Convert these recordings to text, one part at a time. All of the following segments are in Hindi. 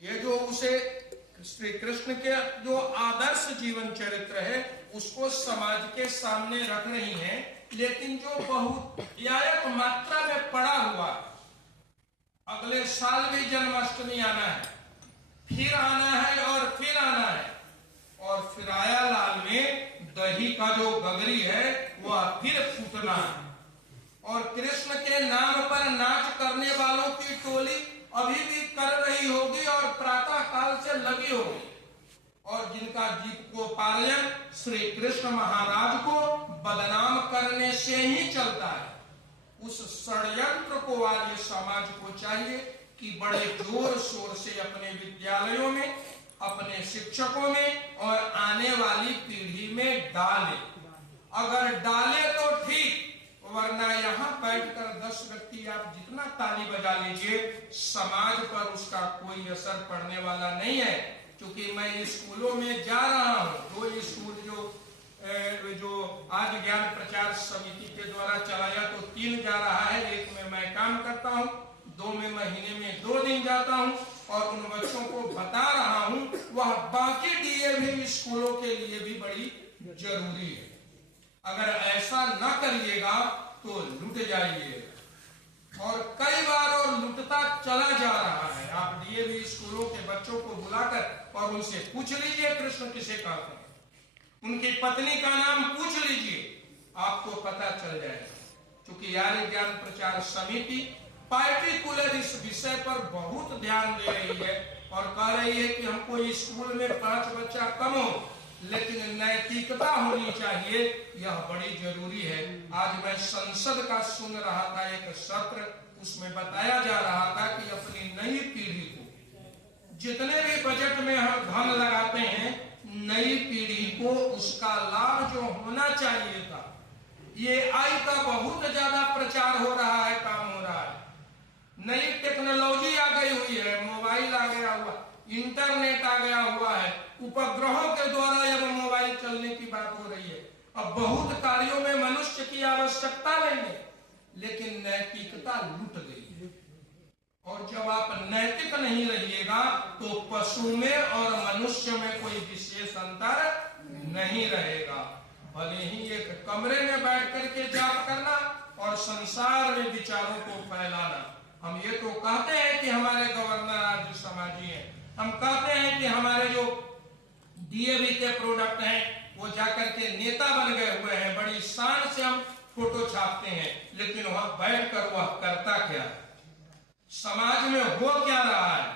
ये जो उसे श्री कृष्ण के जो आदर्श जीवन चरित्र है उसको समाज के सामने रख रही हैं, लेकिन जो बहुआयत मात्रा में पड़ा हुआ, अगले साल भी जन्माष्टमी आना है, फिर आना है और फिर आना है, और फिर आया लाल में दही का जो गगरी है वह फिर फूटना है, और कृष्ण के नाम पर नाच करने वालों की टोली अभी भी कर रही होगी और प्रातः काल से लगी होगी, और जिनका जीविकोपार्जन श्री कृष्ण महाराज को बदनाम करने से ही चलता है, उस षड्यंत्र को आज समाज को चाहिए कि बड़े जोर शोर से अपने विद्यालयों में, अपने शिक्षकों में और आने वाली पीढ़ी में डाले। अगर डाले तो ठीक, वरना यहाँ बैठकर 10 व्यक्ति आप जितना ताली बजा लीजिए, समाज पर उसका कोई असर पड़ने वाला नहीं है। क्योंकि मैं स्कूलों में जा रहा हूँ, 2 स्कूल जो आज ज्ञान प्रचार समिति के द्वारा चलाया, तो 3 जा रहा है, 1 में मैं काम करता हूँ, 2 में महीने में 2 दिन जाता हूँ, और उन बच्चों को बता रहा हूँ वह बाकी डीएवी स्कूलों के लिए भी बड़ी जरूरी है। अगर ऐसा न करिएगा तो लुट जाइएगा, और कई बार और लुटता चला जा रहा है। आप डीएवी स्कूलों के बच्चों को बुलाकर और उनसे पूछ लीजिए कृष्ण किसे कहते हैं, उनकी पत्नी का नाम पूछ लीजिए, आपको पता चल जाएगा। क्योंकि आर्य ज्ञान प्रचार समिति पार्टिकुलर इस विषय पर बहुत ध्यान दे रही है और कह रही है कि हमको स्कूल में 5 बच्चा कम हो, लेकिन नैतिकता होनी चाहिए, यह बड़ी जरूरी है। आज मैं संसद का सुन रहा था एक सत्र, उसमें बताया जा रहा था कि अपनी नई पीढ़ी को, जितने भी बजट में हम धन लगाते हैं, नई पीढ़ी को उसका लाभ जो होना चाहिए था, ये आई का बहुत ज्यादा प्रचार हो रहा है, काम हो रहा है, नई टेक्नोलॉजी आ गई हुई है, मोबाइल आ गया हुआ, इंटरनेट आ गया हुआ है, उपग्रहों के द्वारा अब मोबाइल चलने की बात हो रही है। अब बहुत कार्यों में मनुष्य की आवश्यकता नहीं है, लेकिन नैतिकता लुट गई है। और जब आप नैतिक नहीं रहिएगा तो पशु में और मनुष्य में कोई विशेष अंतर नहीं रहेगा। भले ही एक कमरे में बैठ करके जाप करना और संसार में विचारों को फैलाना। हम ये तो कहते हैं कि हमारे गवर्नर आज समाजी हैं, हम कहते हैं कि हमारे जो डीएवी के प्रोडक्ट हैं वो जाकर के नेता बन गए हुए हैं, बड़ी शान से हम फोटो छापते हैं, लेकिन वहां बैठकर वह करता क्या है, समाज में हो क्या रहा है,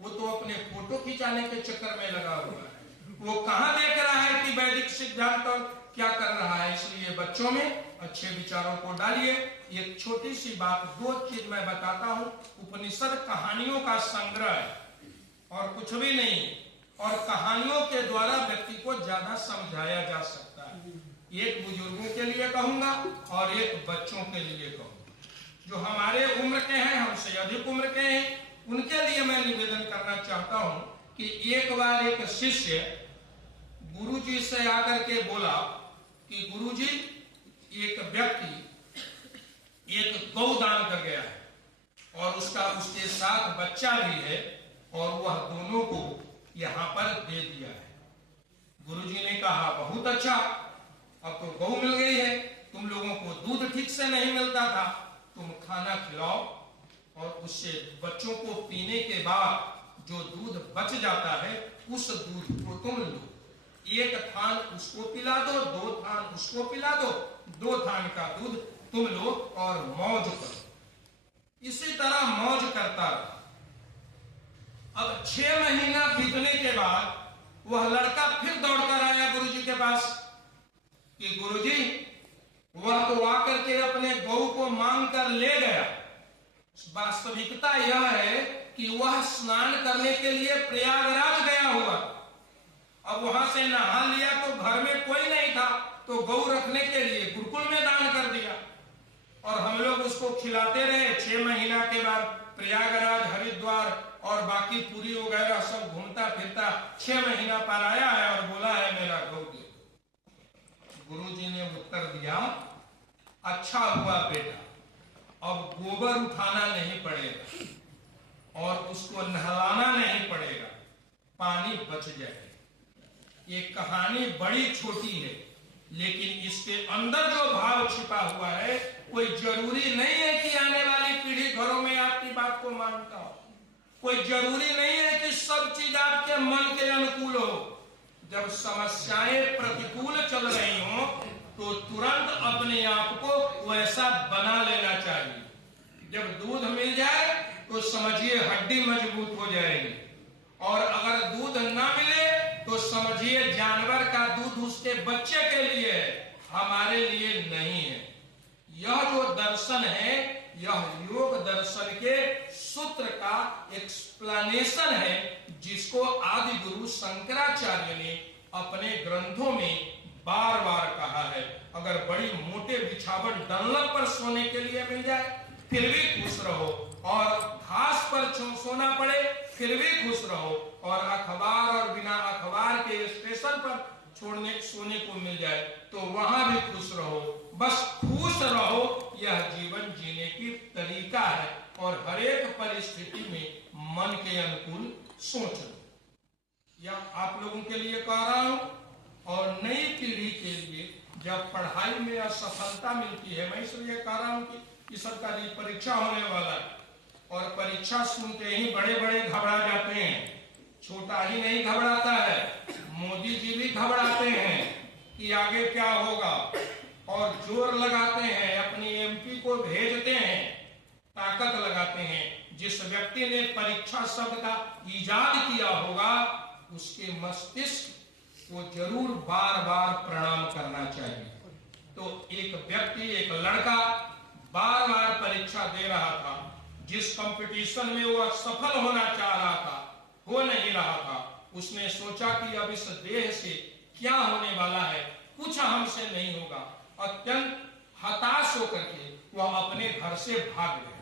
वो तो अपने फोटो खिंचाने के चक्कर में लगा हुआ है। वो कहां देख रहा है कि वैदिक सिद्धांत और क्या कर रहा है। इसलिए बच्चों में अच्छे विचारों को डालिए। एक छोटी सी बात, 2 चीज मैं बताता हूं। उपनिषद कहानियों का संग्रह है और कुछ भी नहीं, और कहानियों के द्वारा व्यक्ति को ज्यादा समझाया जा सकता है। एक बुजुर्गों के लिए कहूंगा और एक बच्चों के लिए कहूंगा। जो हमारे उम्र के हैं, हमसे अधिक उम्र के हैं, उनके लिए मैं निवेदन करना चाहता हूं कि एक बार एक शिष्य गुरुजी से आकर के बोला कि गुरुजी, एक व्यक्ति एक गौ दान कर गया है और उसके साथ बच्चा भी है, और वह दोनों को यहाँ पर दे दिया है। गुरुजी ने कहा बहुत अच्छा, अब तो गौ मिल गई है, तुम लोगों को दूध ठीक से नहीं मिलता था, तुम खाना खिलाओ और उससे बच्चों को पीने के बाद जो दूध बच जाता है उस दूध को तुम लो, 1 थान उसको पिला दो, 2 थान उसको पिला दो, 2 थान का दूध तुम लो और मौज करो। इसी तरह मौज करता रहा। अब 6 महीना बीतने के बाद वह लड़का फिर दौड़कर आया गुरुजी के पास कि गुरुजी, वह तो आकर के अपने गौ को मांग कर ले गया। वास्तविकता यह है कि वह स्नान करने के लिए प्रयागराज गया हुआ, अब वहां से नहा लिया तो घर में कोई नहीं था, तो गौ रखने के लिए गुरुकुल में दान कर दिया, और हम लोग उसको खिलाते रहे। 6 महीना के बाद प्रयागराज, हरिद्वार और बाकी पुरी वगैरह सब घूमता फिरता 6 महीना पर आया है और बोला है मेरा गौ दे दो। गुरुजी ने उत्तर दिया, अच्छा हुआ बेटा, अब गोबर उठाना नहीं पड़ेगा और उसको नहलाना नहीं पड़ेगा, पानी बच जाए। ये कहानी बड़ी छोटी है, लेकिन इसके अंदर जो भाव छिपा हुआ है, कोई जरूरी नहीं है कि आने वाली पीढ़ी घरों में आपकी बात को मानता हो। कोई जरूरी नहीं है कि सब चीज आपके मन के अनुकूल हो। जब समस्याएं प्रतिकूल चल रही हो तो तुरंत अपने आप को वैसा बना लेना चाहिए। जब दूध मिल जाए तो समझिए हड्डी मजबूत हो जाएगी, और अगर दूध ना मिले तो समझिए जानवर का दूध उसके बच्चे के लिए है, हमारे लिए नहीं है। यह जो दर्शन है, यह योग दर्शन के सूत्र का एक्सप्लेनेशन है, जिसको आदि गुरु शंकराचार्य ने अपने ग्रंथों में बार बार कहा है। अगर बड़ी मोटे बिछावन डंलप पर सोने के लिए मिल जाए फिर भी खुश रहो, और घास पर सोना पड़े फिर भी खुश रहो, और अखबार और बिना अखबार के स्टेशन पर सोने को मिल जाए तो वहां भी खुश रहो। बस खुश रहो, यह जीवन जीने की तरीका है, और हर एक परिस्थिति में मन के अनुकूल सोच लो। यह आप लोगों के लिए कह रहा हूं, और नई पीढ़ी के लिए जब पढ़ाई में असफलता मिलती है, मैं इसलिए कह रहा हूं कि सरकारी परीक्षा होने वाला है, और परीक्षा सुनते ही बड़े बड़े घबरा जाते हैं। छोटा ही नहीं घबराता है, मोदी जी भी घबराते हैं कि आगे क्या होगा, और जोर लगाते हैं, अपनी एमपी को भेजते हैं, ताकत लगाते हैं। जिस व्यक्ति ने परीक्षा शब्द का इजाद किया होगा, उसके मस्तिष्क को जरूर बार बार प्रणाम करना चाहिए। तो एक व्यक्ति, एक लड़का बार बार परीक्षा दे रहा था, जिस कंपटीशन में वह सफल होना चाह रहा था, हो नहीं रहा था। उसने सोचा कि अब इस देह से क्या होने वाला है, कुछ हमसे नहीं होगा। अत्यंत हताश होकर के वह अपने घर से भाग गया।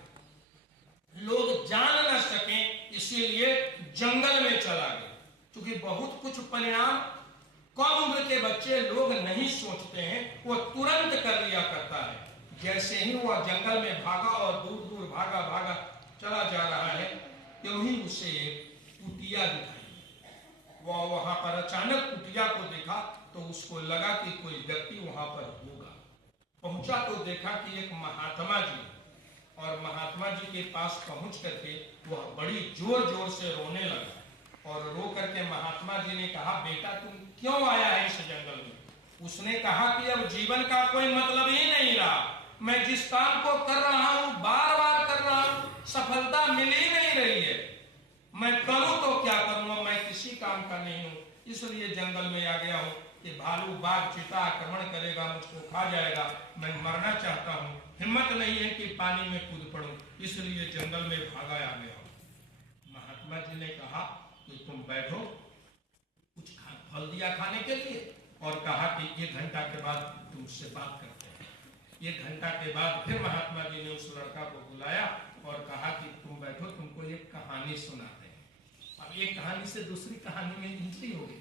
लोग जान न सके इसीलिए जंगल में चला गया, क्योंकि बहुत कुछ परिणाम कम उम्र के बच्चे लोग नहीं सोचते हैं, वो तुरंत कर लिया करता है। जैसे ही वह जंगल में भागा और दूर दूर भागा भागा चला जा रहा है, त्यों ही उसे एक कुटिया दिखाई। वह वहां पर अचानक कुटिया को देखा तो उसको लगा कि कोई व्यक्ति वहां पर होगा। पहुंचा तो देखा कि एक महात्मा जी, और महात्मा जी के पास पहुंच करके वह बड़ी जोर जोर से रोने लगा, और रो करके महात्मा जी ने कहा, बेटा तुम क्यों आया है इस जंगल में? उसने कहा कि अब जीवन का कोई मतलब ही नहीं रहा, मैं जिस काम को कर रहा हूं बार बार कर रहा हूं, सफलता मिल ही नहीं रही है, मैं करूं तो क्या करूं, मैं किसी काम का नहीं हूं, इसलिए जंगल में आ गया हूं कि भालू बाघ चीता आक्रमण करेगा, मुझको खा जाएगा, मैं मरना चाहता हूं, हिम्मत नहीं है कि पानी में कूद पड़ूं, इसलिए जंगल में भागा आ गया हूं। महात्मा जी ने कहा कि तुम बैठो, कुछ फल दिया खाने के लिए, और कहा कि 1 घंटा के बाद तुमसे बात करते हैं। 1 घंटा के बाद फिर महात्मा जी ने उस लड़का को बुलाया और कहा कि तुम बैठो, तुमको एक कहानी सुनाते हैं। अब एक कहानी से दूसरी कहानी में एंट्री हो गई।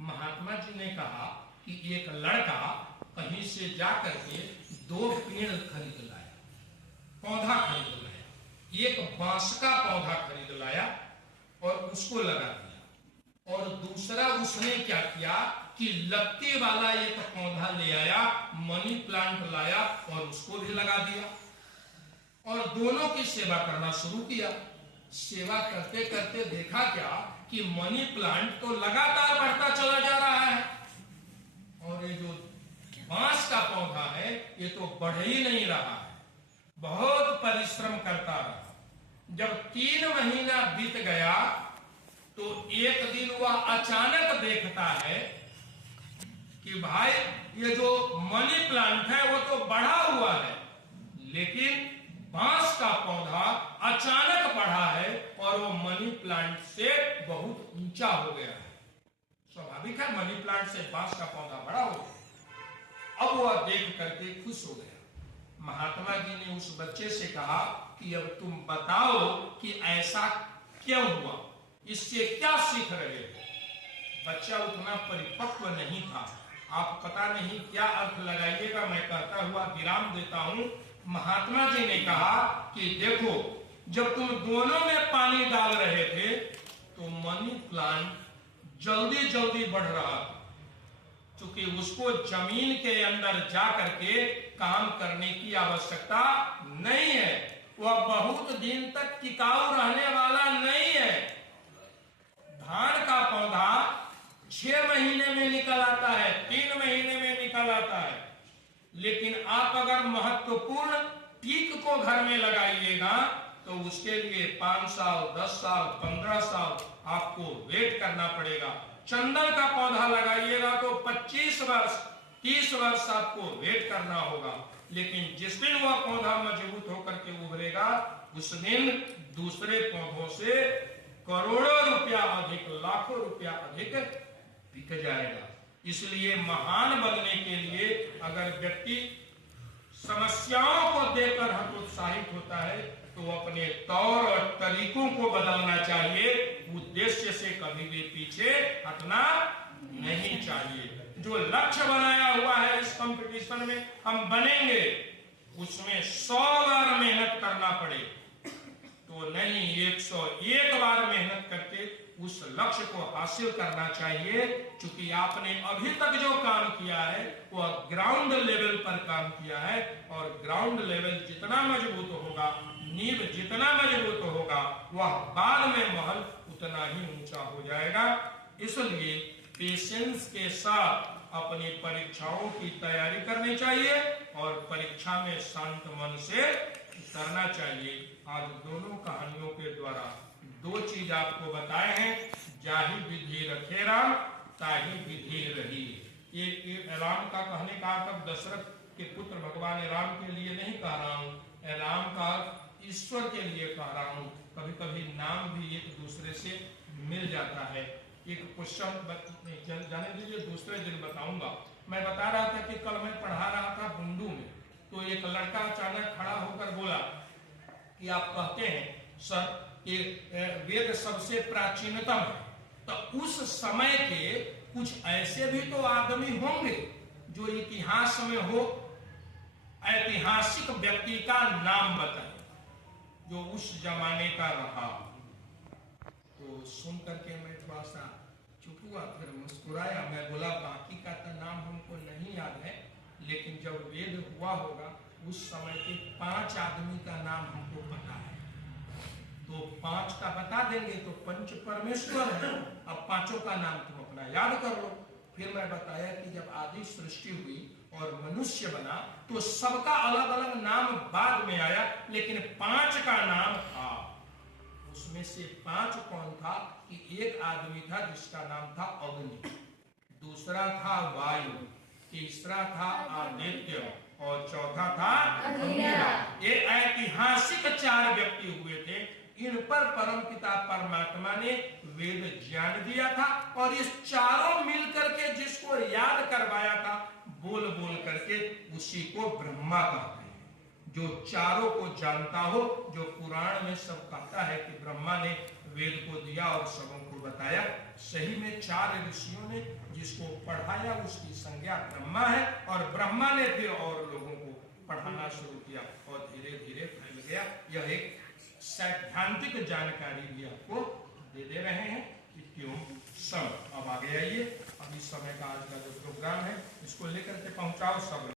महात्मा जी ने कहा कि एक लड़का कहीं से जा करके 2 पेड़ खरीद लाया, पौधा खरीद लाया। एक बांस का पौधा खरीद लाया और उसको लगा दिया, और दूसरा उसने क्या किया कि लत्ती वाला एक पौधा ले आया, मनी प्लांट लाया और उसको भी लगा दिया, और दोनों की सेवा करना शुरू किया। सेवा करते करते देखा क्या कि मनी प्लांट तो लगातार बढ़ता चला जा रहा है, और ये जो बांस का पौधा है ये तो बढ़ ही नहीं रहा है। बहुत परिश्रम करता रहा। जब 3 महीना बीत गया तो एक दिन वह अचानक देखता है कि भाई ये जो मनी प्लांट है वो तो बढ़ा हुआ है, लेकिन बांस का पौधा अचानक बढ़ा है और वो मनी प्लांट से बहुत ऊंचा हो गया है। स्वाभाविक है, मनी प्लांट से बांस का पौधा बड़ा हो गया। अब वह देख करके खुश हो गया। महात्मा जी ने उस बच्चे से कहा कि अब तुम बताओ कि ऐसा क्यों हुआ, इससे क्या सीख रहे हो? बच्चा उतना परिपक्व नहीं था। आप पता नहीं क्या अर्थ लगाइएगा, मैं कहता हुआ विराम देता हूं। महात्मा जी ने कहा कि देखो, जब तुम दोनों में पानी डाल रहे थे तो मनी प्लांट जल्दी जल्दी बढ़ रहा था, क्योंकि उसको जमीन के अंदर जा करके काम करने की आवश्यकता नहीं है। वह बहुत दिन तक टिकाऊ रहने वाला नहीं है। धान का पौधा 6 महीने में निकल आता है, 3 महीने में निकल आता है, लेकिन आप अगर महत्वपूर्ण टीक को घर में लगाइएगा तो उसके लिए 5 साल, 10 साल, 15 साल आपको वेट करना पड़ेगा। चंदन का पौधा लगाइएगा तो 25 वर्ष, 30 वर्ष आपको वेट करना होगा, लेकिन जिस दिन वह पौधा मजबूत होकर के उभरेगा उस दिन दूसरे पौधों से करोड़ों रुपया अधिक, लाखों रुपया अधिक बिक जाएगा। इसलिए महान बनने के लिए अगर व्यक्ति समस्याओं को देखकर हतोत्साहित होता है तो अपने तौर और तरीकों को बदलना चाहिए। उद्देश्य से कभी भी पीछे हटना नहीं चाहिए। जो लक्ष्य बनाया हुआ है इस कंपटीशन में हम बनेंगे, उसमें 100 बार मेहनत करना पड़े तो नहीं, 101 बार मेहनत करके उस लक्ष्य को हासिल करना चाहिए। क्योंकि आपने अभी तक जो काम किया है वह ग्राउंड लेवल पर काम किया है, और ग्राउंड लेवल जितना मजबूत होगा, नींव जितना मजबूत होगा, वह बाद में महल उतना ही ऊंचा हो जाएगा। इसलिए पेशेंस के साथ अपनी परीक्षाओं की तैयारी करनी चाहिए और परीक्षा में शांत मन से करना चाहिए। आज दोनों कहानियों के द्वारा 2 चीज आपको बताए हैं। जाहि विधि रखे राम, ताहि विधि रही। ये राम का कहने का अर्थ दशरथ के पुत्र भगवान राम के लिए नहीं कह रहा हूँ, राम का ईश्वर के लिए कह रहा हूँ। कभी कभी नाम भी एक दूसरे से मिल जाता है। एक क्वेश्चन जाने दीजिए, दूसरे दिन बताऊंगा। मैं बता रहा था कि कल मैं पढ़ा रहा था बुंडू में, तो एक लड़का अचानक खड़ा होकर बोला कि आप कहते हैं सर कि वेद सबसे प्राचीनतम है, तो उस समय के कुछ ऐसे भी तो आदमी होंगे जो इतिहास में हो, ऐतिहासिक व्यक्ति का नाम बताए जो उस जमाने का रहा। तो सुन करके मैं थोड़ा सा चुप हुआ, फिर मुस्कुराया। मैं बोला बाकी का तो नाम हमको नहीं याद है, लेकिन जब वेद हुआ होगा उस समय के 5 आदमी का नाम हमको पता है, तो 5 का बता देंगे तो पंच परमेश्वर है। अब 5 का नाम तुम अपना याद कर लो। फिर मैं बताया कि जब आदि सृष्टि हुई और मनुष्य बना तो सबका अलग अलग नाम बाद में आया, लेकिन 5 का नाम था। उसमें से 5 कौन था कि एक आदमी था जिसका नाम था अग्नि, दूसरा था वायु, तीसरा था आदित्य और चौथा था अंगिरा। ये ऐतिहासिक 4 व्यक्ति हुए थे। इन पर परमपिता परमात्मा ने वेद ज्ञान दिया था, और इस चारों मिलकर के जिसको याद करवाया था बोल बोल करके, उसी को ब्रह्मा कहते हैं। जो चारों को जानता हो, जो पुराण में सब कहता है कि ब्रह्मा ने वेद को दिया और सबों को बताया। सही में 4 ऋषियों ने जिसको पढ़ाया उसकी संज्ञा ब्रह्मा है, और ब्रह्मा ने फिर और लोगों को पढ़ाना शुरू किया और धीरे धीरे फैल गया। यह एक सैद्धांतिक जानकारी भी आपको दे रहे हैं कि क्यों सब। अब आगे आइए, अभी समय का आज का जो प्रोग्राम है इसको लेकर के पहुंचाओ सब।